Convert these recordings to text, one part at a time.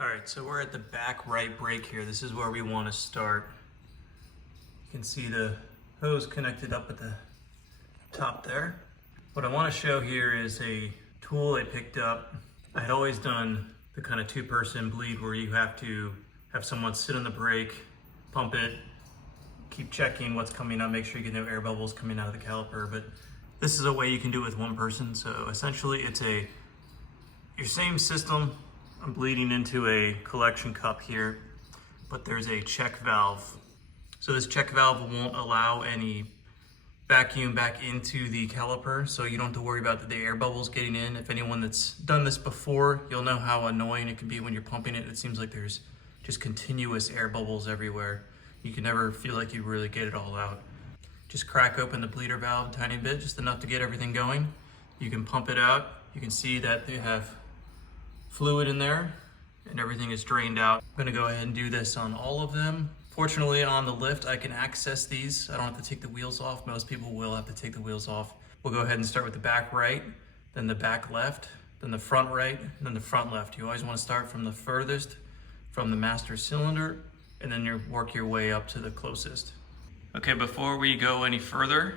All right, so we're at the back right brake here. This is where we want to start. You can see the hose connected up at the top there. What I want to show here is a tool I picked up. I had always done the kind of two-person bleed where you have to have someone sit on the brake, pump it, keep checking what's coming up, make sure you get no air bubbles coming out of the caliper. But this is a way you can do it with one person. So essentially it's your same system. I'm bleeding into a collection cup here, but there's a check valve. So this check valve won't allow any vacuum back into the caliper, so you don't have to worry about the air bubbles getting in. If anyone that's done this before, you'll know how annoying it can be when you're pumping it. It seems like there's just continuous air bubbles everywhere. You can never feel like you really get it all out. Just crack open the bleeder valve a tiny bit, just enough to get everything going. You can pump it out. You can see that they have fluid in there and everything is drained out. I'm gonna go ahead and do this on all of them. Fortunately, on the lift, I can access these. I don't have to take the wheels off. Most people will have to take the wheels off. We'll go ahead and start with the back right, then the back left, then the front right, and then the front left. You always want to start from the furthest from the master cylinder, and then you work your way up to the closest. Okay, before we go any further,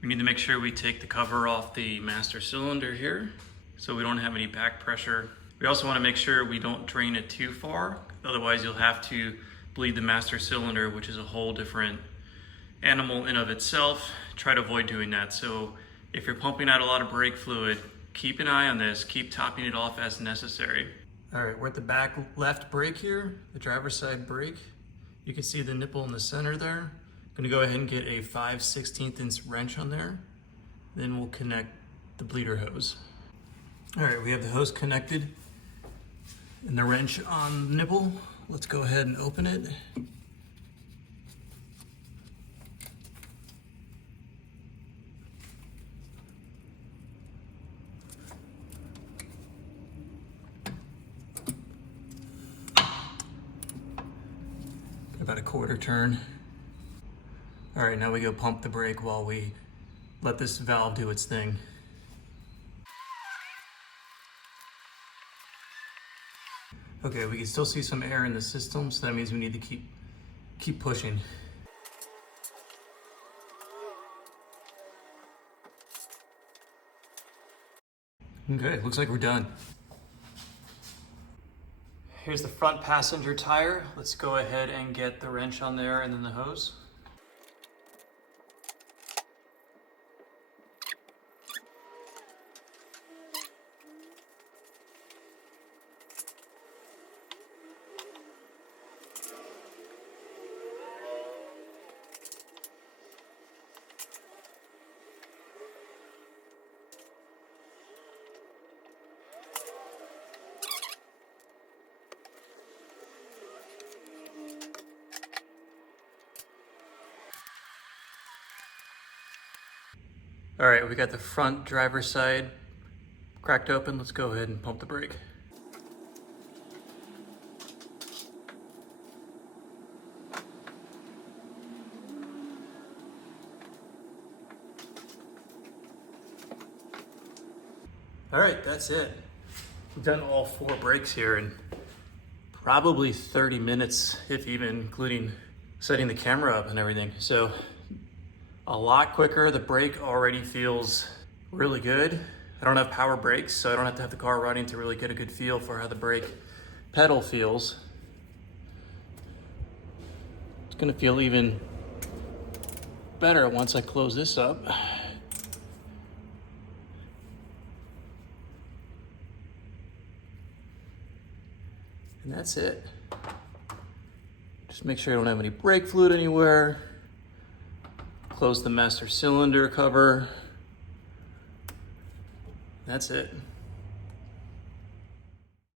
we need to make sure we take the cover off the master cylinder here so we don't have any back pressure. We also want to make sure we don't drain it too far, otherwise you'll have to bleed the master cylinder, which is a whole different animal in of itself. Try to avoid doing that. So if you're pumping out a lot of brake fluid, keep an eye on this, keep topping it off as necessary. All right, we're at the back left brake here, the driver's side brake. You can see the nipple in the center there. I'm gonna go ahead and get a 5/16" wrench on there. Then we'll connect the bleeder hose. All right, we have the hose connected and the wrench on the nipple. Let's go ahead and open it. About a quarter turn. All right, now we go pump the brake while we let this valve do its thing. Okay, we can still see some air in the system, so that means we need to keep pushing. Okay, looks like we're done. Here's the front passenger tire. Let's go ahead and get the wrench on there and then the hose. All right, we got the front driver's side cracked open. Let's go ahead and pump the brake. All right, that's it. We've done all 4 brakes here in probably 30 minutes, if even, including setting the camera up and everything. So a lot quicker. The brake already feels really good. I don't have power brakes, so I don't have to have the car running to really get a good feel for how the brake pedal feels. It's gonna feel even better once I close this up. And that's it. Just make sure I don't have any brake fluid anywhere. Close the master cylinder cover. That's it.